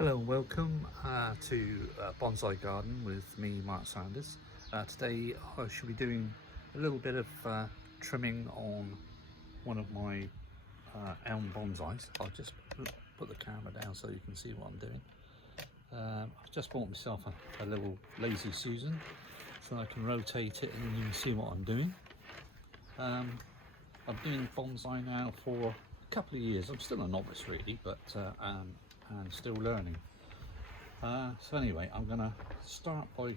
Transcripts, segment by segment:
Hello and welcome to Bonsai Garden with me, Mark Sanders. Today I shall be doing a little bit of trimming on one of my elm bonsais. I'll just put the camera down so you can see what I'm doing. I've just bought myself a little lazy Susan so I can rotate it and you can see what I'm doing. I'm doing bonsai now for a couple of years. I'm still a novice really, but and still learning. So anyway, I'm gonna start by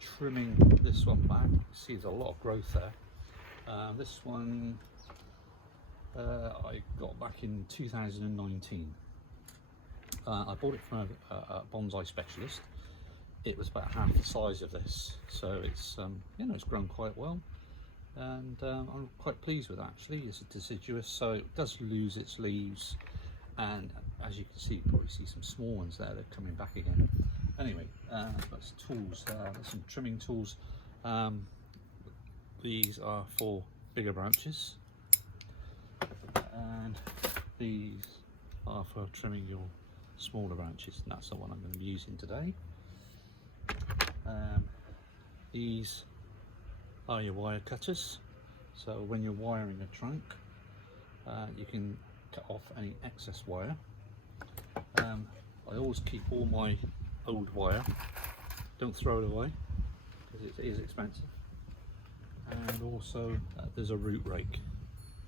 trimming this one back. See, there's a lot of growth there. This one I got back in 2019. I bought it from a bonsai specialist. It was about half the size of this, so it's it's grown quite well, and I'm quite pleased with it actually. It's a deciduous, so it does lose its leaves, and as you can see, you probably see some small ones there. They're coming back again. Anyway, I've got some tools. There's some trimming tools. These are for bigger branches, and these are for trimming your smaller branches, and that's the one I'm going to be using today. These are your wire cutters, so when you're wiring a trunk, you can cut off any excess wire. I always keep all my old wire, don't throw it away because it is expensive. And also there's a root rake,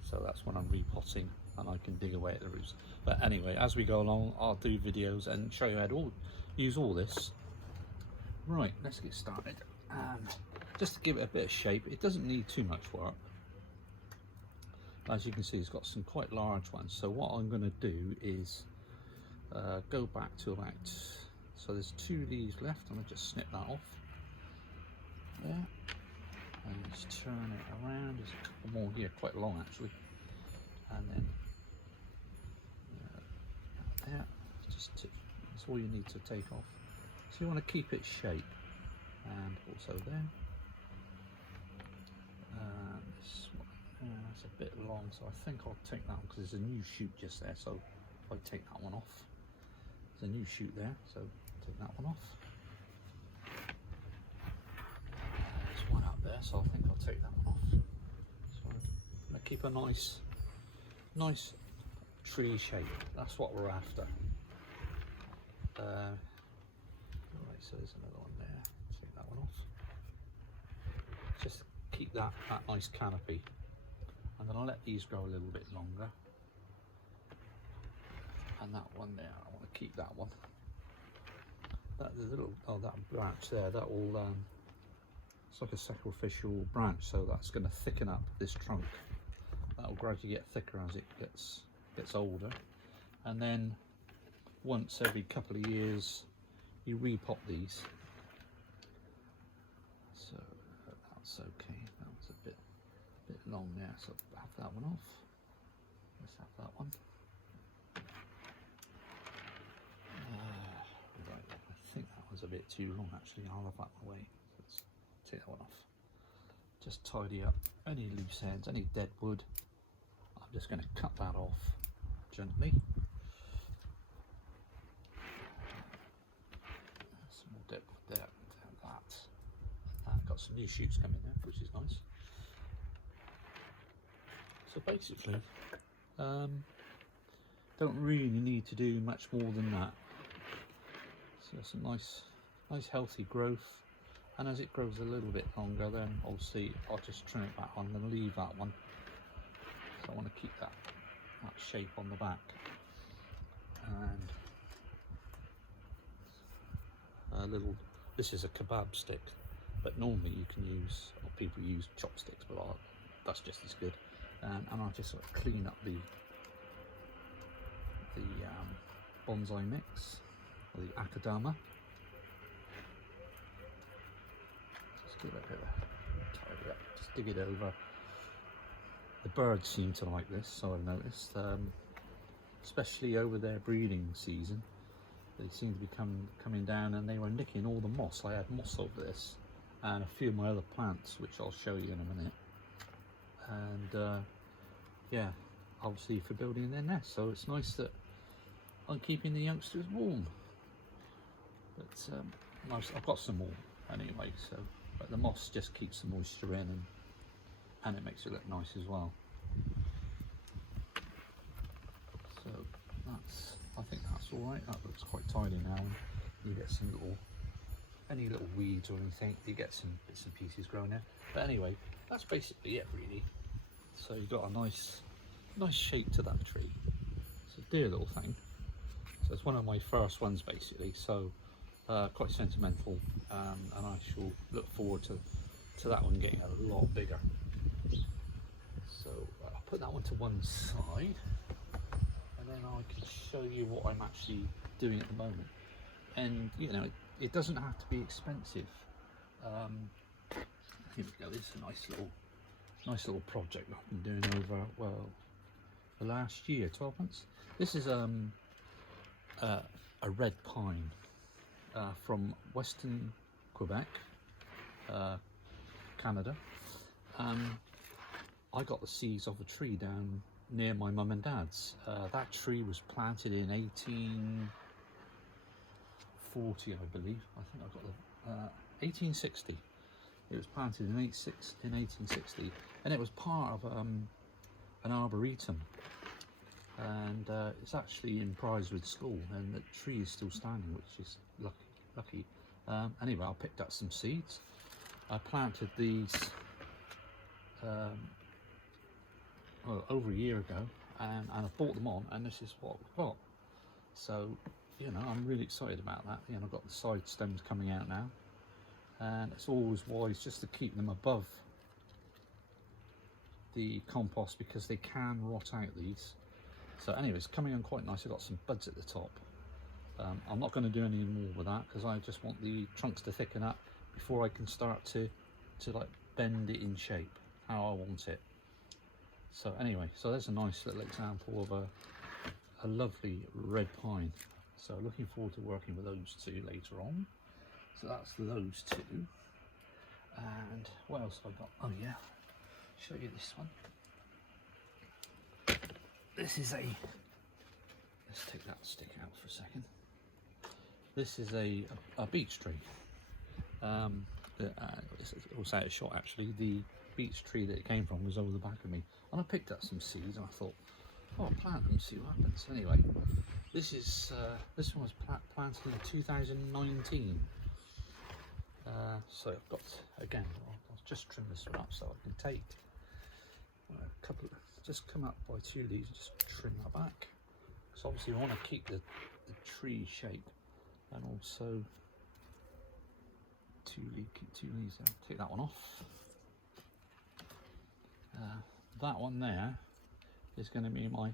so that's when I'm repotting and I can dig away at the roots. But anyway, as we go along, I'll do videos and show you how to use all this. Right, let's get started. Just to give it a bit of shape, it doesn't need too much work. As you can see, it's got some quite large ones, so what I'm going to do is go back to about, so there's 2 leaves left. I'm going to just snip that off there and just turn it around. There's a couple more here, quite long actually, and then there, that's all you need to take off. So you want to keep its shape, and also there. This one, it's a bit long, so I think I'll take that one because there's a new shoot just there, so I'll take that one off. There's a new shoot there, so take that one off. There's one up there, so I think I'll take that one off. So I'm going to keep a nice tree shape. That's what we're after. Right, so there's another one there. Take that one off. Just keep that nice canopy. I'm going to let these grow a little bit longer. And that one there, I want to keep that one. That little, that branch there, that will it's like a sacrificial branch, so that's going to thicken up this trunk. That will gradually get thicker as it gets older, and then once every couple of years you repot these. So that's okay. That was a bit long there, so have that one off. Let's have that one. Right, I think that one's a bit too long actually. I'll have that one away. Let's take that one off. Just tidy up any loose ends, any dead wood. I'm just going to cut that off gently. Some more dead wood there, that. Got some new shoots coming there, which is nice. So basically, don't really need to do much more than that. So some nice healthy growth, and as it grows a little bit longer, then obviously I'll just trim it back on and leave that one. So I want to keep that shape on the back. And this is a kebab stick, but normally you can use, or people use chopsticks, but that's just as good. And I'll just sort of clean up the bonsai mix, or the akadama. Just give it a bit of tidy up, just dig it over. The birds seem to like this, so I've noticed, especially over their breeding season. They seem to be coming down, and they were nicking all the moss. I had moss over this and a few of my other plants, which I'll show you in a minute. And yeah, obviously for building their nest. So it's nice that on keeping the youngsters warm. But I've got some more anyway, so but the moss just keeps the moisture in, and it makes it look nice as well. So I think that's all right. That looks quite tidy now. You get some any little weeds or anything, you get some bits and pieces growing there. But anyway, that's basically it really. So you've got a nice shape to that tree. It's a dear little thing. So it's one of my first ones basically, so quite sentimental, and I shall look forward to that one getting a lot bigger. So I'll put that one to one side, and then I can show you what I'm actually doing at the moment. And you know, it doesn't have to be expensive. Here we go. This is a nice little project I've been doing over the last year, 12 months. This is a red pine from Western Quebec, Canada. I got the seeds of a tree down near my mum and dad's. That tree was planted in 1840, I believe. I think I got the 1860. It was planted in 1860, and it was part of an arboretum, and it's actually in Priorswood School, and the tree is still standing, which is lucky. Anyway, I picked up some seeds. I planted these over a year ago, and I bought them on, and this is what we've got. So, you know, I'm really excited about that. You know, I've got the side stems coming out now, and it's always wise just to keep them above the compost because they can rot out, these. So anyway, it's coming on quite nice. I've got some buds at the top. I'm not going to do any more with that because I just want the trunks to thicken up before I can start to like bend it in shape how I want it. So anyway, so there's a nice little example of a lovely red pine. So looking forward to working with those two later on. So that's those two. And what else have I got? Oh yeah, show you this one. This is let's take that stick out for a second. This is a beech tree. It was out of shot actually. The beech tree that it came from was over the back of me, and I picked up some seeds and I thought, oh, I'll plant them and see what happens. Anyway, this one was planted in 2019. So I've got, again, I'll just trim this one up so I can take a couple, just come up by two of these and just trim that back. So obviously I want to keep the tree shape, and also two leaves there. Take that one off. That one there is going to be my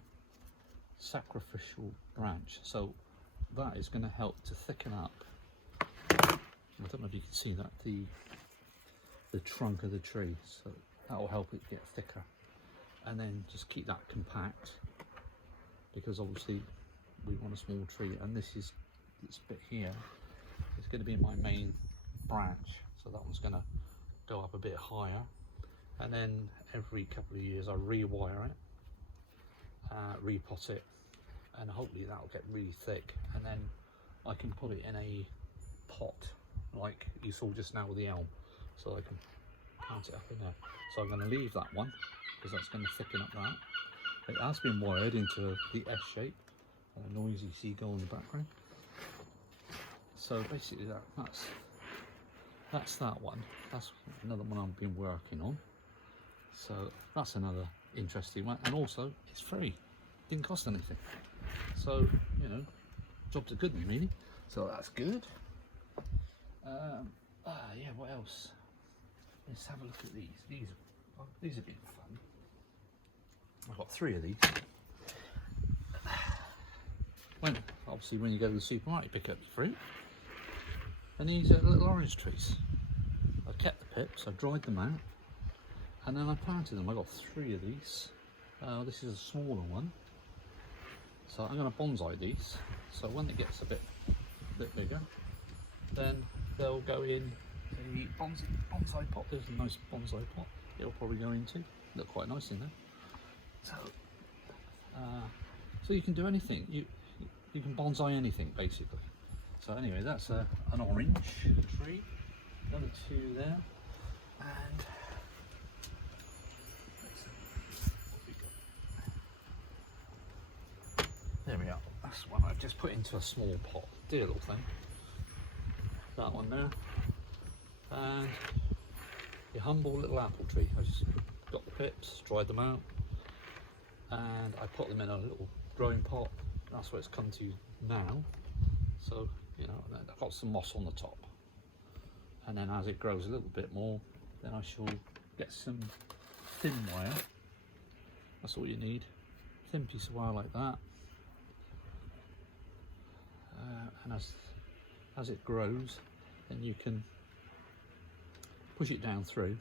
sacrificial branch, so that is going to help to thicken up. I don't know if you can see that, the trunk of the tree, so that will help it get thicker, and then just keep that compact, because obviously we want a small tree, and this bit here is going to be my main branch, so that one's going to go up a bit higher, and then every couple of years I rewire it, repot it, and hopefully that'll get really thick, and then I can put it in a pot like you saw just now with the elm, so I can plant it up in there. So I'm going to leave that one because that's going to thicken up that. It has been wired into the S shape, a noisy seagull in the background. So basically that's that one. That's another one I've been working on. So that's another interesting one, and also it's free, didn't cost anything. So, you know, jobs are good really. So that's good. Yeah, what else? Let's have a look at these. These have been fun. I've got 3 of these. Obviously when you go to the supermarket, you pick up your fruit. And these are little orange trees. I kept the pips, I dried them out, and then I planted them. I got 3 of these. This is a smaller one. So I'm going to bonsai these. So when it gets a bit bigger, then they'll go in a bonsai pot. There's a nice bonsai pot it'll probably go into. Look quite nice in there. So so you can do anything. you can bonsai anything basically. So anyway, that's an orange tree, another two there, and there we are. That's one I've just put into a small pot. Dear little thing. That one there, and your humble little apple tree. I just got the pips, dried them out, and I put them in a little growing pot. That's where it's come to now. So, you know, I've got some moss on the top, and then as it grows a little bit more, then I shall get some thin wire. That's all you need, thin piece of wire like that. And as it grows, then you can push it down through.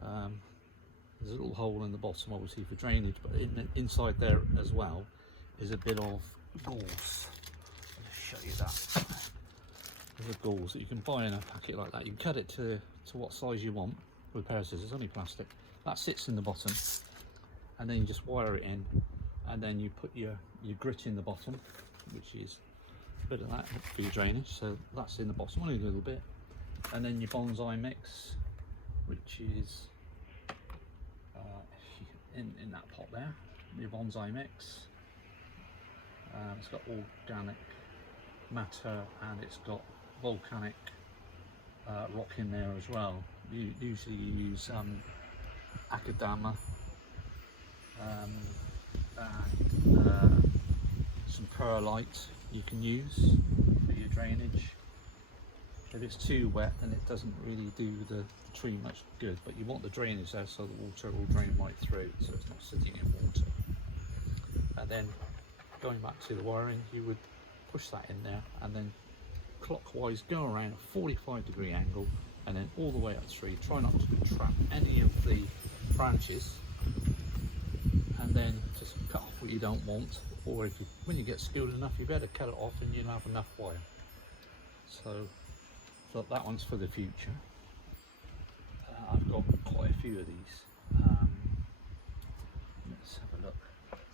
There's a little hole in the bottom, obviously, for drainage, but inside there as well is a bit of gauze. I'll just show you that. There's a gauze that you can buy in a packet like that. You can cut it to what size you want with a pair of scissors, only plastic. That sits in the bottom, and then you just wire it in, and then you put your grit in the bottom, which is a bit of that for your drainage. So that's in the bottom, only a little bit. And then your bonsai mix, which is in that pot there, your bonsai mix. It's got organic matter and it's got volcanic rock in there as well. Usually you use akadama and some perlite you can use for your drainage. If it's too wet, then it doesn't really do the tree much good, but you want the drainage there so the water will drain right through, so it's not sitting in water. And then going back to the wiring, you would push that in there and then clockwise go around a 45-degree angle and then all the way up the tree. Try not to trap any of the branches, and then just cut off what you don't want, or when you get skilled enough, you better cut it off and you'll have enough wire. So that one's for the future. I've got quite a few of these. Let's have a look.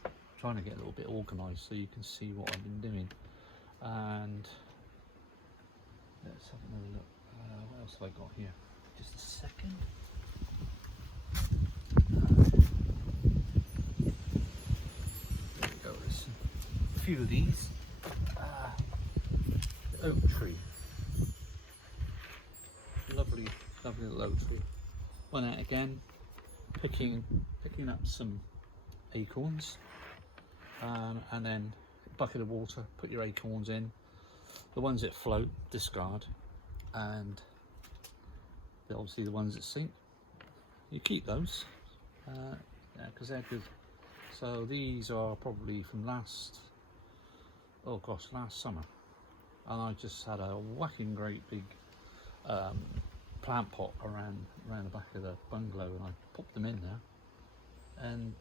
I'm trying to get a little bit organised so you can see what I've been doing. And let's have another look. What else have I got here? Just a second. There we go. There's a few of these. The oak tree. Lovely little oak tree. Went out again, picking up some acorns, and then a bucket of water, put your acorns in. The ones that float, discard, and obviously the ones that sink, you keep those, because they're good. So these are probably from last summer, and I just had a whacking great big plant pot around the back of the bungalow, and I popped them in there and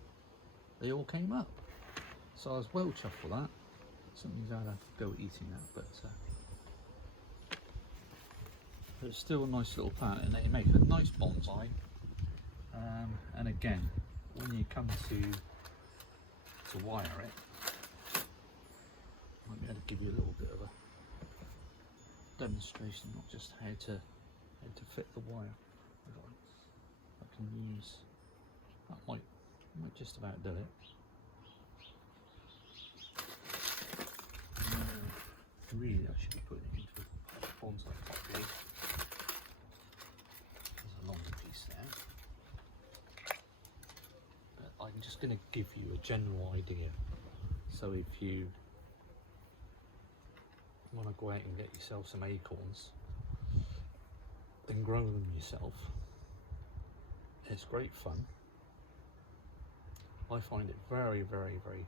they all came up, so I was well chuffed for that. Something's had to go eating that, but it's still a nice little plant, and they make a nice bonsai. And again, when you come to wire it, I might be able to give you a little bit of a demonstration, not just how to fit the wire. I can use that, might just about do it. Really, I should be putting it into a bonsai pot here. There's a longer piece there, but I'm just going to give you a general idea. So if you want to go out and get yourself some acorns and grow them yourself, it's great fun. I find it very, very, very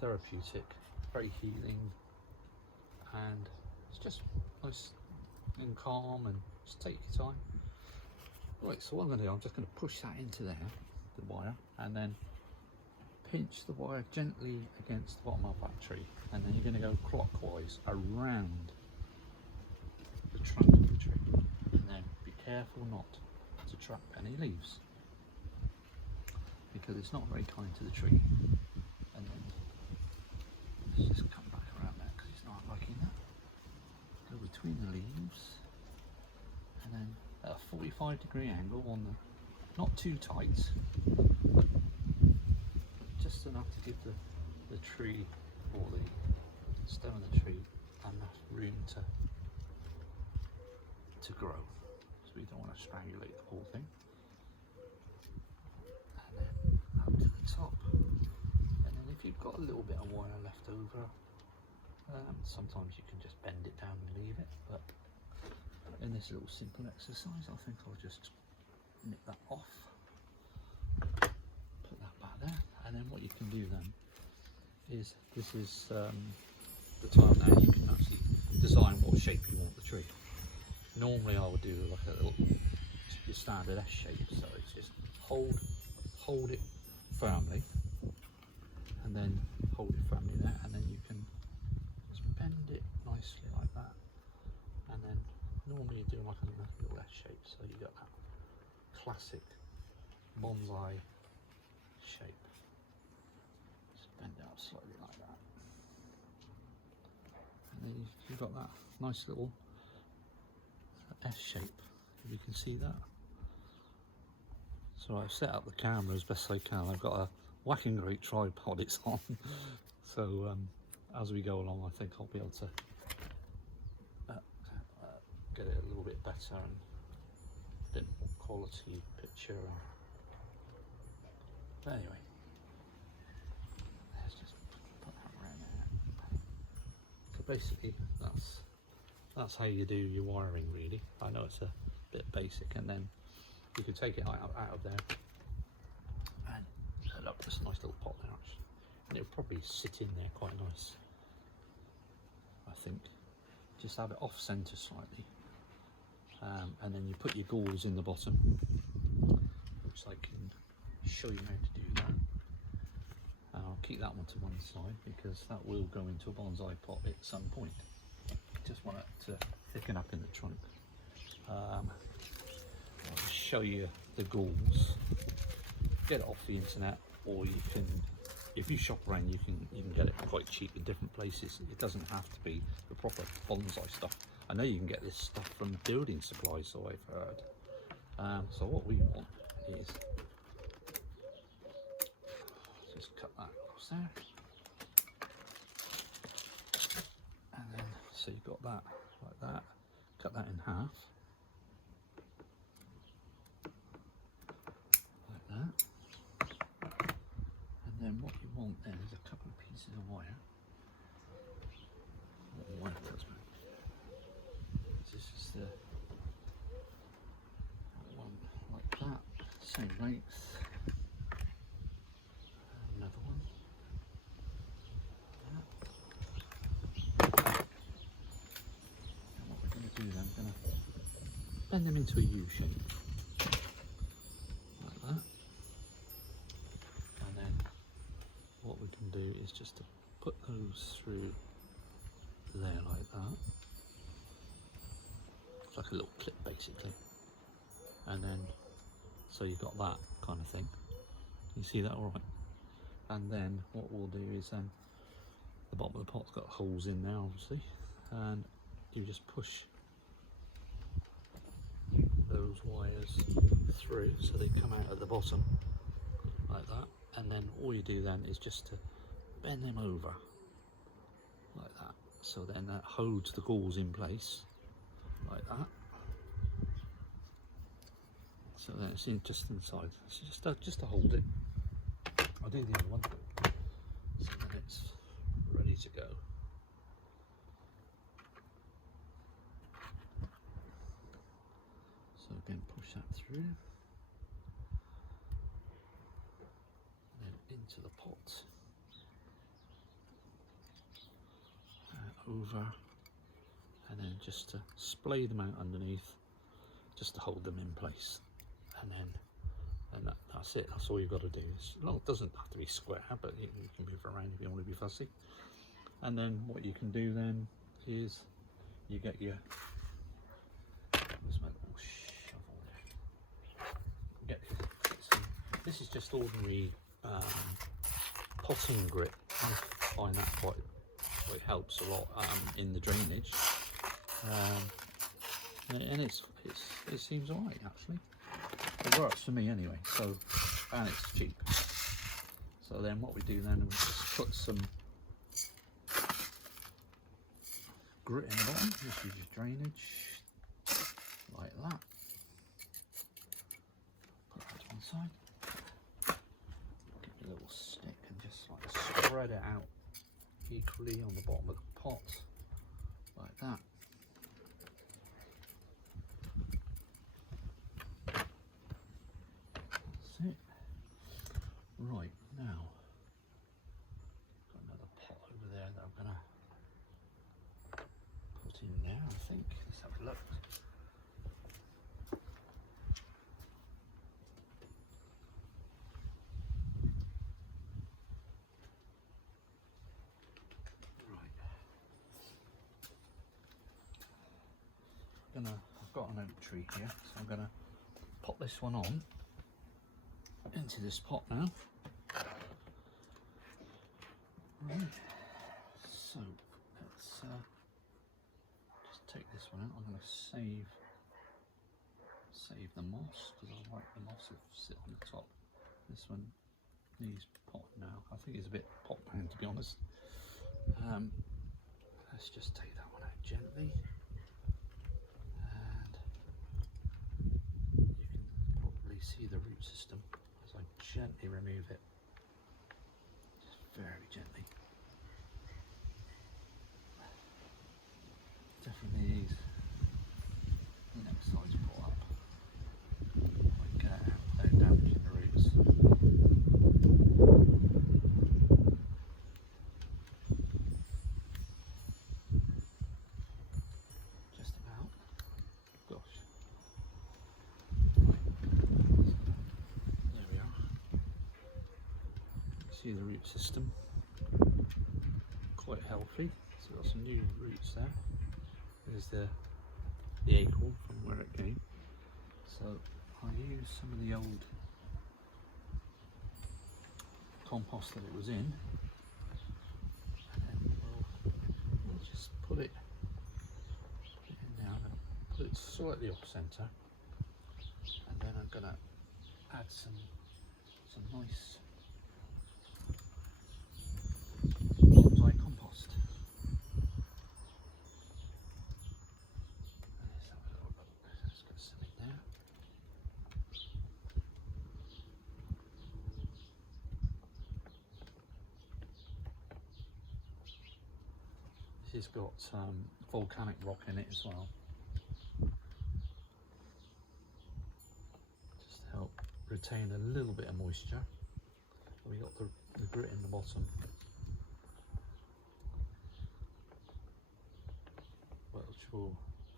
therapeutic, very healing, and it's just nice and calm, and just take your time. Right, so what I'm going to do, I'm just going to push that into there, the wire, and then pinch the wire gently against the bottom of that tree, and then you're going to go clockwise around the trunk of the tree, and then be careful not to trap any leaves, because it's not very kind to the tree. And then let's just between the leaves, and then at a 45-degree angle on the, not too tight, just enough to give the tree, or the stem of the tree, enough room to grow. So we don't want to strangulate the whole thing. And then up to the top. And then if you've got a little bit of wire left over, sometimes you can just bend it down and leave it. But in this little simple exercise, I think I'll just nip that off. Put that back there. And then what you can do then is, this is the time now you can actually design what shape you want the tree. Normally I would do like a little your standard S shape, so it's just hold it firmly, and then hold it firmly there, and then you can just bend it nicely like that, and then normally you do like a little S shape, so you got that classic bonsai shape. Just bend it up slightly like that, and then you've got that nice little S shape, if you can see that. So I've set up the camera as best I can. I've got a whacking great tripod it's on, so as we go along I think I'll be able to get it a little bit better and a bit more quality picture. But anyway, let's just put that around there. So basically that's how you do your wiring, really. I know it's a bit basic, and then you can take it out of there and set up this nice little pot there, and it'll probably sit in there quite nice, I think. Just have it off centre slightly, and then you put your galls in the bottom, which I can show you how to do that. And I'll keep that one to one side because that will go into a bonsai pot at some point. Just want it to thicken up in the trunk. I'll show you the galls. Get it off the internet, or you can, if you shop around, you can get it quite cheap in different places. It doesn't have to be the proper bonsai stuff. I know you can get this stuff from building supplies, so I've heard. So what we want is just cut that across there. So you've got that like that, cut that in half, like that, and then what you want then is a couple of pieces of wire. What wire does, man? This is the one like that, same length, another one. I'm going to bend them into a U shape, like that, and then what we can do is just to put those through there like that. It's like a little clip basically, and then so you've got that kind of thing. You see that all right? And then what we'll do is then the bottom of the pot's got holes in there obviously, and you just push those wires through so they come out at the bottom like that, and then all you do then is just to bend them over like that, so then that holds the galls in place like that. So then it's in just inside, so just to hold it. I'll do the other one so then it's ready to go. So again, push that through, and then into the pot, over, and then just to splay them out underneath, just to hold them in place, and that's it. That's all you've got to do. It doesn't have to be square, but you can move around if you want to be fussy. And then what you can do then is you get your, this is just ordinary potting grit. I find that quite helps a lot in the drainage. and it seems alright actually. It works for me anyway. So, and it's cheap. So then what we do then, we just put some grit in the bottom. This is your drainage, like that. Put that to one side. Get your little stick and just like spread it out equally on the bottom of the pot, like that. That's it. Right, now, got another pot over there that I'm gonna put in there, I think. Let's have a look. I've got an oak tree here, so I'm gonna pop this one on into this pot now. Right, so let's just take this one out. I'm gonna save the moss because I like the moss to sit on the top. This one needs potting now. I think it's a bit pot pan, to be honest. Let's just take that one out gently. See the root system as I gently remove it, just very gently. Definitely needs the next size brought up. Like get it out without damaging the roots. Just about. Gosh. See the root system, quite healthy. So we've got some new roots there. There's the acorn from where it came. So I used some of the old compost that it was in, and then we'll just put it in now. I'm going to put it slightly off centre, and then I'm going to add some nice bonsai compost. Let's have a little look. Let's get some in there. This has got volcanic rock in it as well, just to help retain a little bit of moisture. We got the grit in the bottom,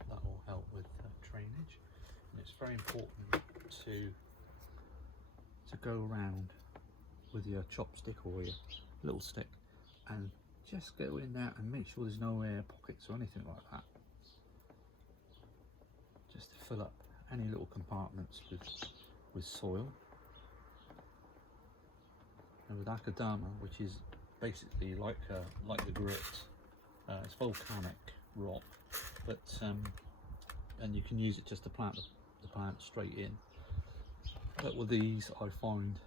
that will help with drainage. And it's very important to go around with your chopstick or your little stick and just go in there and make sure there's no air pockets or anything like that, just to fill up any little compartments with soil. And with akadama, which is basically like the grit, it's volcanic rock, but and you can use it just to plant the plant straight in. But with these, I find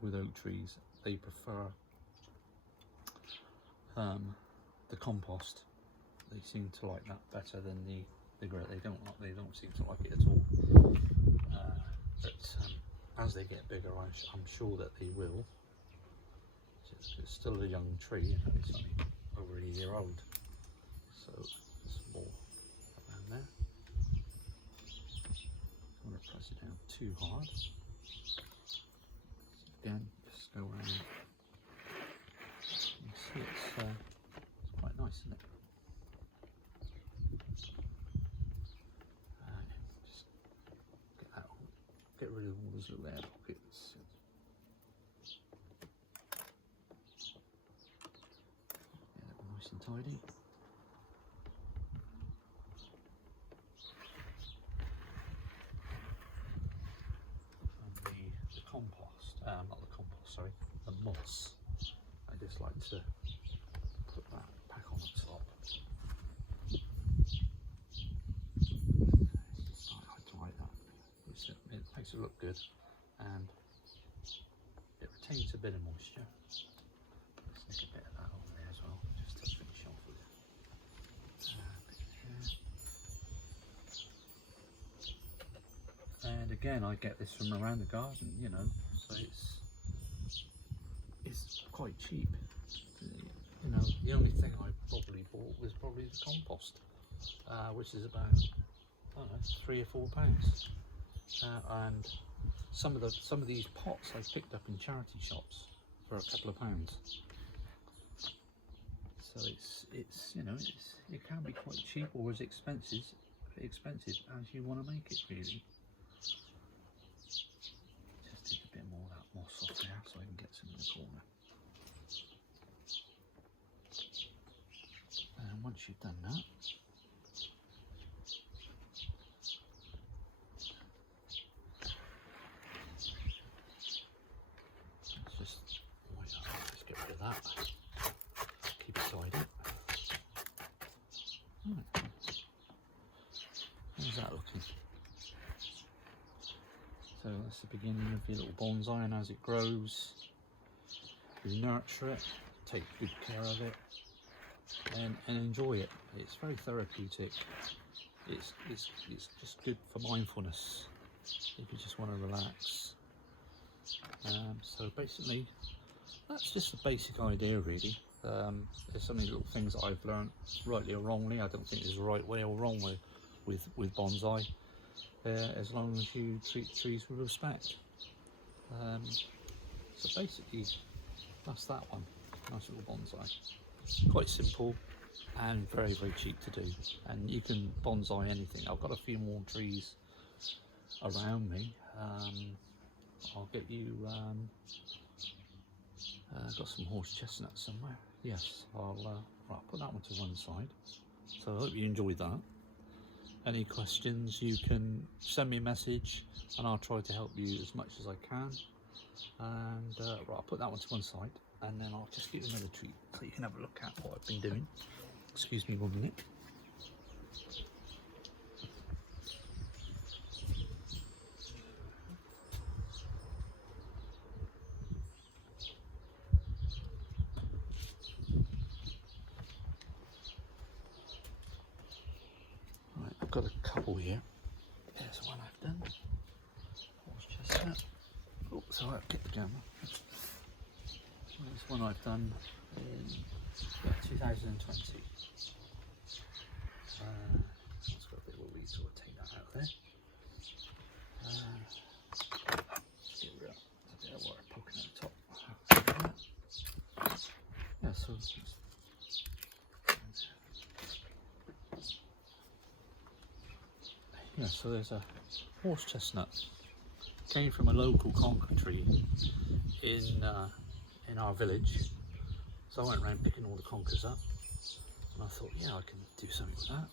with oak trees, they prefer the compost. They seem to like that better than the grit. They don't seem to like it at all. But as they get bigger, I'm sure that they will. It's still a young tree, you know, it's only over a year old, so there's more around there. I don't want to press it down too hard. So again, just go around. You see it's quite nice, isn't it? Just get rid of all those little air pockets. Nice and tidy. And the compost, not the compost, sorry, the moss. I just like to put that back on the top. to look good, and it retains a bit of moisture. Let's stick a bit of that on there as well, just to finish off with it. And again, I get this from around the garden, you know, so it's quite cheap. You know, the only thing I probably bought was probably the compost, which is about, I don't know, £3 or £4. And some of these pots I picked up in charity shops for a couple of pounds. So it's you know, it can be quite cheap or as expensive as you want to make it, really. Just take a bit more of that moss off there so I can get some in the corner. And once you've done that, let's get rid of that. Keep it tidy. Right. How's that looking? So that's the beginning of your little bonsai, and as it grows, you nurture it, take good care of it, and enjoy it. It's very therapeutic. It's just good for mindfulness if you just want to relax. So basically, that's just the basic idea, really. There's so many little things that I've learned, rightly or wrongly. I don't think there's a right way or wrong way with bonsai, as long as you treat trees with respect. So basically, that's that one. Nice little bonsai. Quite simple and very, very cheap to do. And you can bonsai anything. I've got a few more trees around me. I'll get you. Got some horse chestnuts somewhere. Yes, I'll put that one to one side. So I hope you enjoyed that. Any questions, you can send me a message and I'll try to help you as much as I can. And I'll put that one to one side, and then I'll just give you another treat so you can have a look at what I've been doing. Excuse me 1 minute. Right, I've got a couple here. There's one I've done. Horse chestnut. Oh, sorry, I've kicked the camera. There's one I've done in 2020. It's got a bit of a weed, so I'll take that out of there. Get rid of a bit of water poking at the top. Yeah, so yeah, so there's a horse chestnut. Came from a local conker tree in our village. So I went around picking all the conkers up, and I thought, yeah, I can do something with that.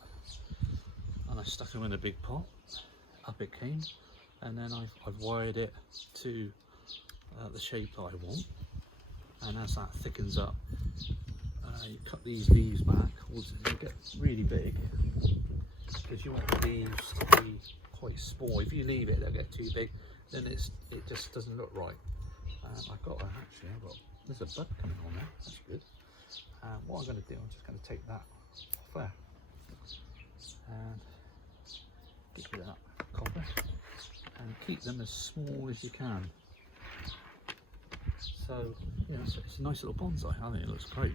And I stuck them in a big pot. Up it came, and then I've wired it to the shape that I want. And as that thickens up, you cut these leaves back. They get really big because you want the leaves to be quite small. If you leave it, they'll get too big. Then it just doesn't look right. There's a bud coming on there. That's good. What I'm going to do, I'm just going to take that off there and get rid of that cobber and keep them as small as you can. So yeah, so it's a nice little bonsai. I think it looks great,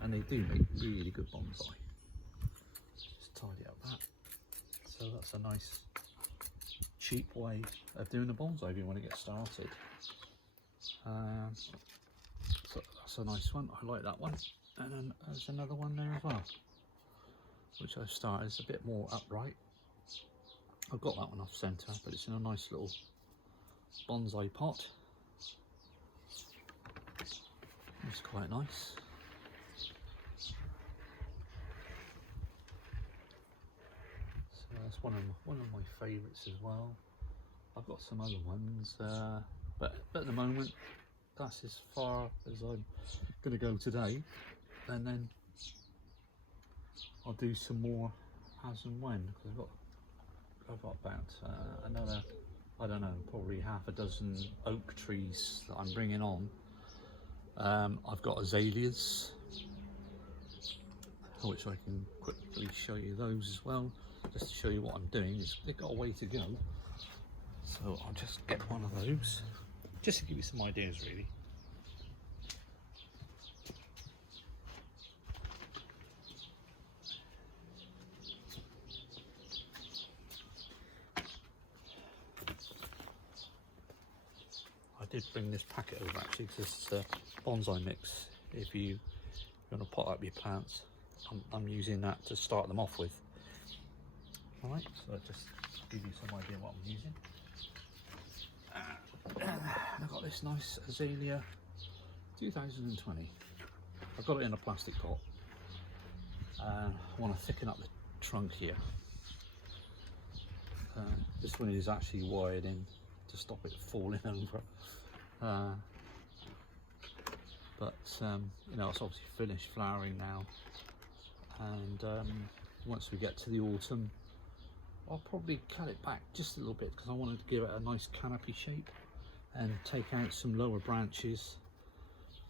and they do make really good bonsai. Just tidy up that. So that's a nice cheap way of doing a bonsai if you want to get started. So that's a nice one. I like that one. And then there's another one there as well, which I've started. It's a bit more upright. I've got that one off centre, but it's in a nice little bonsai pot. It's quite nice. So that's one of my favourites as well. I've got some other ones, but at the moment that's as far as I'm going to go today, and then I'll do some more as and when, because I've got about another I don't know, probably half a dozen oak trees that I'm bringing on. I've got azaleas, which I can quickly show you those as well, just to show you what I'm doing. They've got a way to go, so I'll just get one of those, just to give you some ideas really. I did bring this packet over actually, because it's a bonsai mix. If you want to pot up your plants, I'm using that to start them off with. Alright, so just give you some idea what I'm using. I've got this nice azalea 2020. I've got it in a plastic pot. I want to thicken up the trunk here. This one is actually wired in to stop it falling over. But you know, it's obviously finished flowering now, and once we get to the autumn, I'll probably cut it back just a little bit, because I wanted to give it a nice canopy shape and take out some lower branches.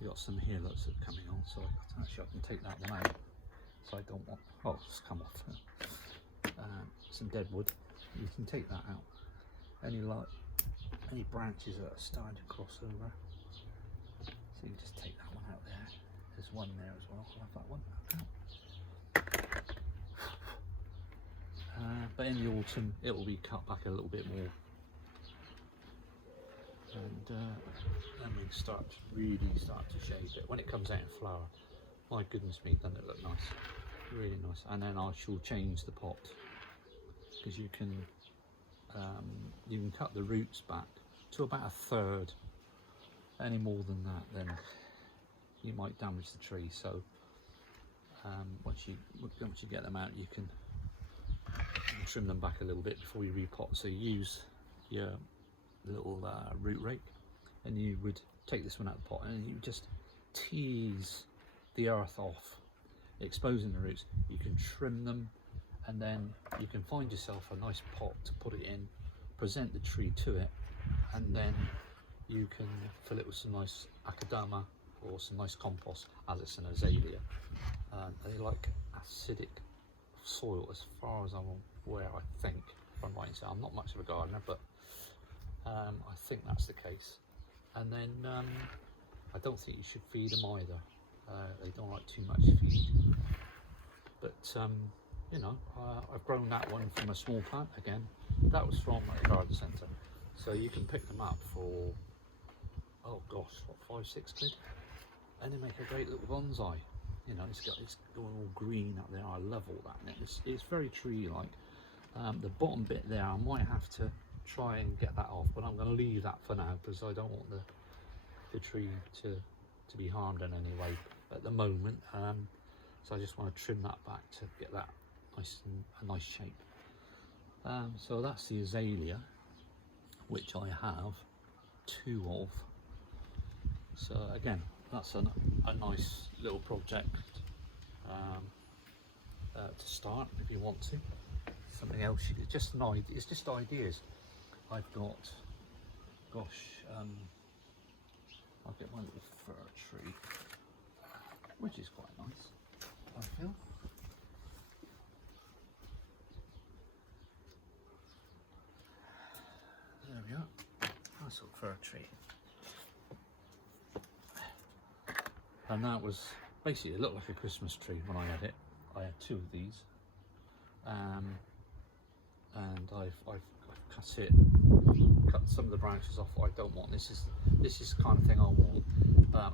We've got some here that's coming on, so actually I can take that one out, so I don't want, oh, it's come off. Some dead wood, you can take that out. Any branches that are starting to cross over, so you just take that one out there. There's one there as well, I'll have that one out. But in the autumn it will be cut back a little bit more, and then we really start to shape it when it comes out in flower. My goodness me, doesn't it look nice? Really nice. And then I shall change the pot, because you can cut the roots back to about a third. Any more than that, then you might damage the tree. So once you get them out, you can trim them back a little bit before you repot. So you use your little root rake, and you would take this one out of the pot, and you just tease the earth off, exposing the roots. You can trim them, and then you can find yourself a nice pot to put it in, present the tree to it, and then you can fill it with some nice akadama or some nice compost, as it's an azalea. They like acidic soil, as far as I'm aware, I think, if I'm right in saying. I'm not much of a gardener, but I think that's the case. And then I don't think you should feed them either. They don't like too much feed. But you know, I've grown that one from a small plant again. That was from a garden centre. So you can pick them up for, oh gosh, what, 5-6 quid? And they make a great little bonsai. You know, it's going all green up there. I love all that. And it's very tree-like. The bottom bit there, I might have to try and get that off, but I'm going to leave that for now, because I don't want the tree to be harmed in any way at the moment. So I just want to trim that back to get that a nice shape. So that's the azalea, which I have 2 of. So again, that's a nice little project to start if you want to. Something else, it's just an idea. It's just ideas. I've got, gosh, I'll get my little fir tree, which is quite nice, I feel. There we are. Nice little fir tree. And that was basically, it looked like a Christmas tree when I had it. I had 2 of these, and I've cut some of the branches off. I don't want this is the kind of thing I want.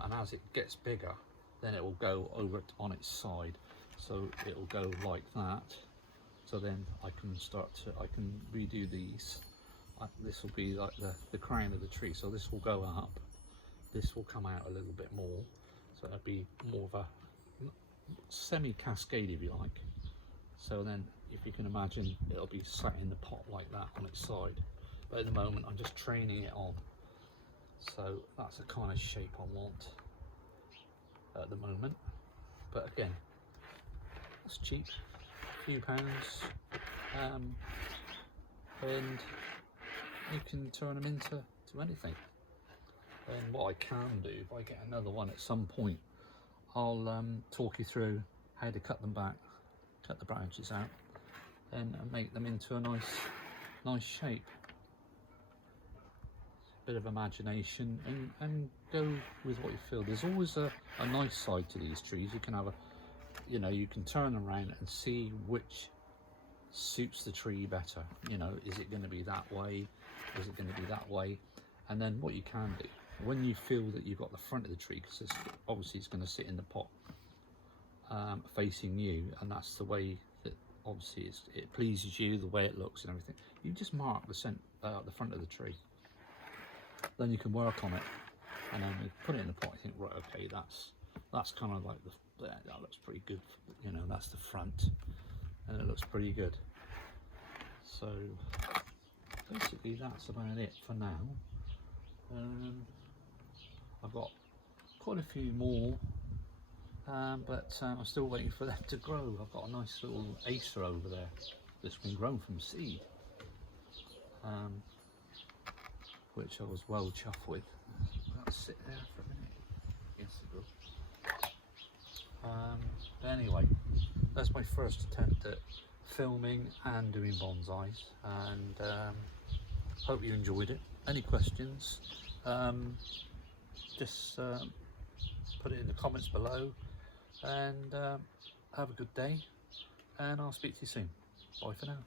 And as it gets bigger, then it will go over on its side. So it will go like that. So then I can redo these. This will be like the crown of the tree. So this will go up. This will come out a little bit more. So it'll be more of a semi-cascade, if you like. So then, if you can imagine, it'll be sat in the pot like that on its side. But at the moment, I'm just training it on. So that's the kind of shape I want at the moment. But again, it's cheap, a few pounds, and you can turn them into anything. And what I can do, if I get another one at some point, I'll talk you through how to cut them back, cut the branches out, and make them into a nice shape. Bit of imagination and go with what you feel. There's always a nice side to these trees. You can have you can turn them around and see which suits the tree better. Is it going to be that way? Is it going to be that way? And then what you can do, when you feel that you've got the front of the tree, because obviously it's going to sit in the pot facing you, and that's the way that obviously it pleases you, the way it looks and everything. You just mark the front of the tree. Then you can work on it, and then you put it in the pot. You think, right, okay, that's kind of like that looks pretty good. That's the front, and it looks pretty good. So basically, that's about it for now. I've got quite a few more, but I'm still waiting for them to grow. I've got a nice little acer over there that's been grown from seed. Which I was well chuffed with. I'll sit there for a minute. Yes, it will. But anyway, that's my first attempt at filming and doing bonsais, and hope you enjoyed it. Any questions, just put it in the comments below, and have a good day, and I'll speak to you soon. Bye for now.